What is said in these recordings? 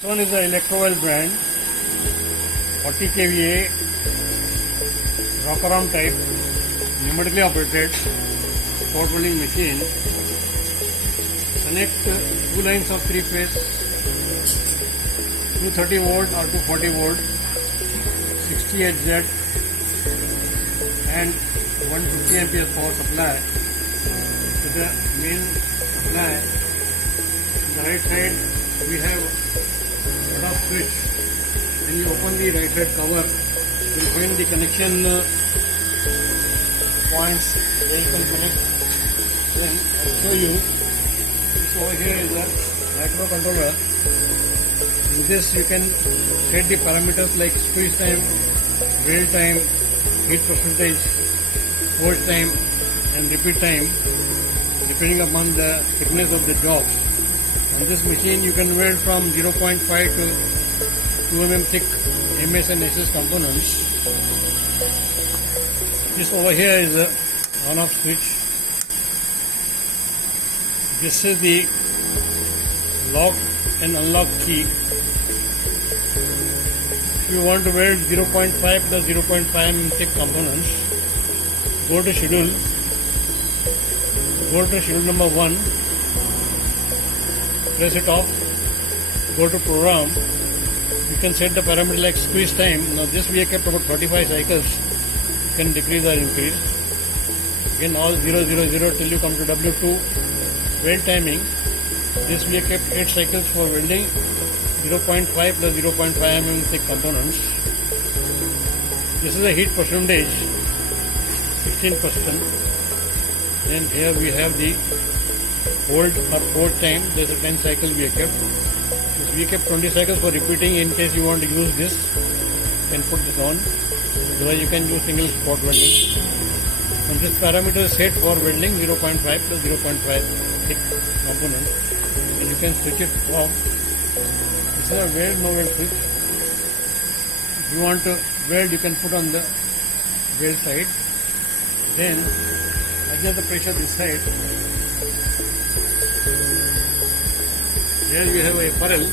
This one is the Electrowell brand, 40 kVA, rock-around type, pneumatically operated, spot welding machine. Connect two lines of 3-phase, 230 volt or 240 volt, 60 Hz and 150 amperes power supply to the main supply. On the right side we have on-off switch. When you open the right side cover, you will find the connection points where you can connect. Then I'll show you. This over here is a microcontroller. In this you can set the parameters like squeeze time, weld time, heat percentage, forge time and repeat time depending upon the thickness of the job. On this machine you can weld from 0.5 to 2 mm thick MS and SS components. This over here is a on-off switch. This is the lock and unlock key. If you want to weld 0.5 plus 0.5 mm thick components, go to schedule number 1, press it off, go to program. You can set the parameter like squeeze time. Now this we have kept about 35 cycles. You can decrease or increase. Again all 000 till you come to W2. Weld timing. This we have kept 8 cycles for welding 0.5 plus 0.5 mm thick components. This is the heat percentage, 16%. Then here we have the hold or forge time. There's a 10 cycles we have kept. We kept 20 cycles for repeating in case you want to use this. You can put this on. Otherwise you can use single spot welding. And this parameter is set for welding 0.5 plus 0.5 thick component. And you can switch it off. This is a weld no weld switch. If you want to weld, you can put on the weld side. Then adjust the pressure this side. Here you have a funnel.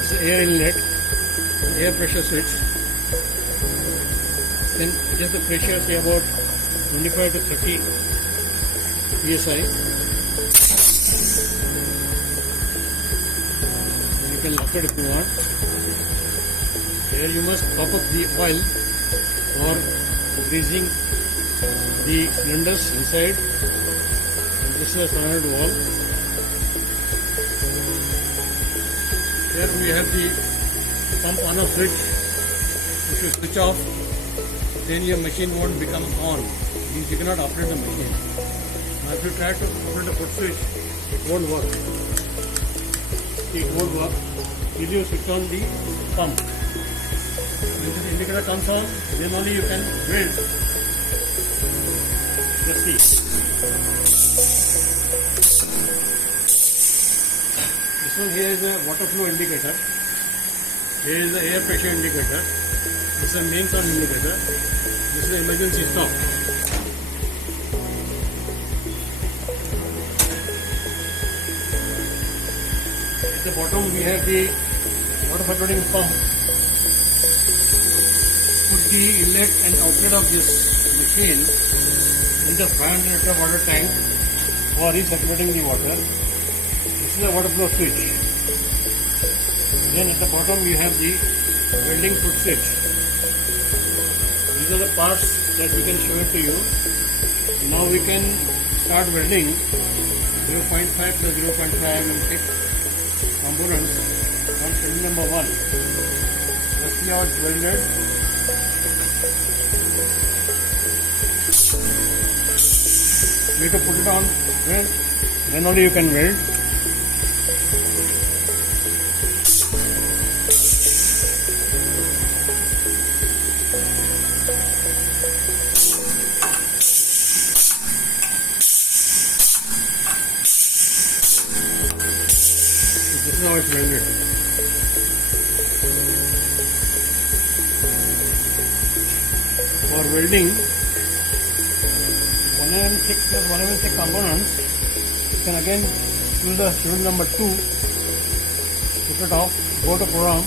This is air inlet, air pressure switch. Then adjust the pressure say about 25 to 30 psi. You can lock it if you want. Here you must top up the oil for greasing the cylinders inside. And this is a solenoid valve. Here we have the pump on off switch. If you switch off, then your machine won't become on. Means you cannot operate the machine. Now if you try to operate the foot switch, it won't work. It won't work. Till you switch on the pump. When this indicator comes on, then only you can weld. Just see. This one here is a water flow indicator. Here is the air pressure indicator. This is a mains on indicator. This is the emergency stop. At the bottom we have the water flooding pump. Put the inlet and outlet of this machine in the 500 liter water tank for recirculating the water. This is a water flow switch. Then at the bottom you have the welding foot switch. These are the parts that we can show it to you. Now we can start welding 0.5 plus 0.5 mm thick components on schedule number 1. Let's see how it's welded. You have to put it on weld, then only you can weld. This is how it's welded. For welding 1 mm thick plus 1 mm thick components, you can again use the schedule number 2 to Switch it off. Go to program.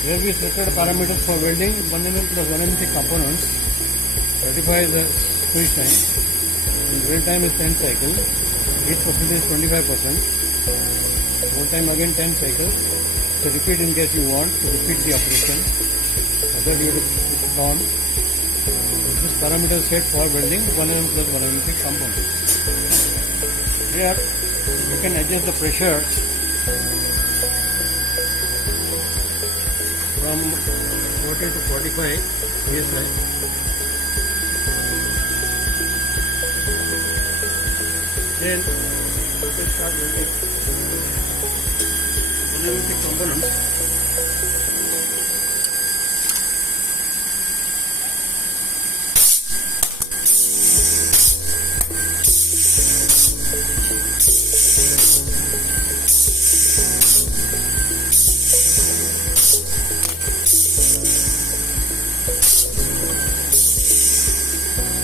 Here we selected parameters for welding 1 mm plus 1 mm thick components. Certify the squeeze time. And weld time is 10 cycles. Heat percentage 25%. Hold time again 10 cycles. So repeat in case you want to repeat the operation. Other you have to switch it on. This parameter is set for welding 1 mm plus 1 mm thick components. Here you can adjust the pressure from 40 to 45 psi. Then you can start welding 1 mm thick components.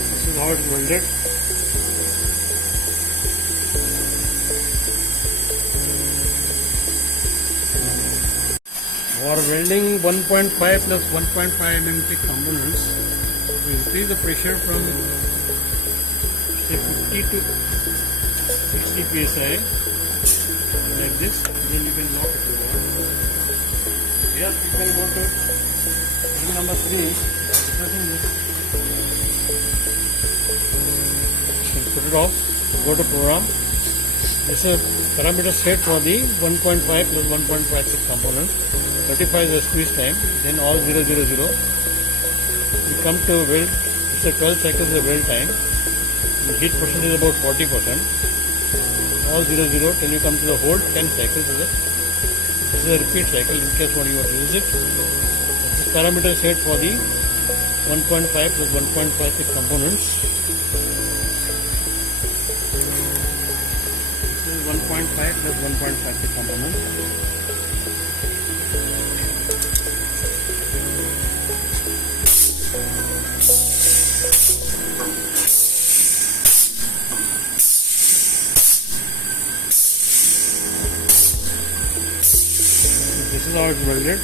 This is how it is welded. For welding 1.5 plus 1.5 mm thick components, we increase the pressure from say 50 to 60 psi like this. Then you can lock it over. Here you can go to ring number 3. Pressing this. Put it off. Go to program. This is a parameter set for the 1.5 plus 1.5 thick component. 35 is the squeeze time, then all 0, 0, 0. We come to weld, it's a 12 cycles the weld time. The heat percentage is about 40%. All 0, 0 till you come to the hold, 10 cycles is it. This is a repeat cycle in case when you want to use it. This parameter is set for the 1.5 plus 1.5 thick components. This is 1.5 plus 1.5 thick components. This is how it's welded.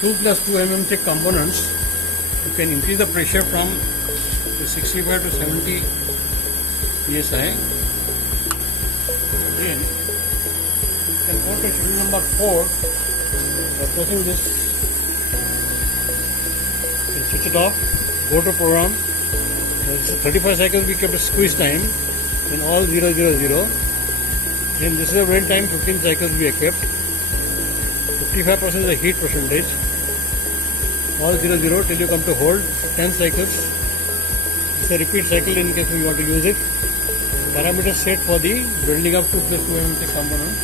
Two plus 2 mm thick components. You can increase the pressure from 65 to 70 psi. Then you can go to schedule number 4. By pressing this, you can switch it off. Go to program. 35 cycles we kept a squeeze time, then all 0, 0, 0. Then this is the weld time, 15 cycles we have kept. 55% is the heat percentage. All 0, 0 till you come to hold, 10 cycles. This is a repeat cycle in case we want to use it. Parameter set for the welding of 2 plus 2 mm thick component.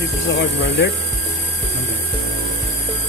See, this is how it's welded.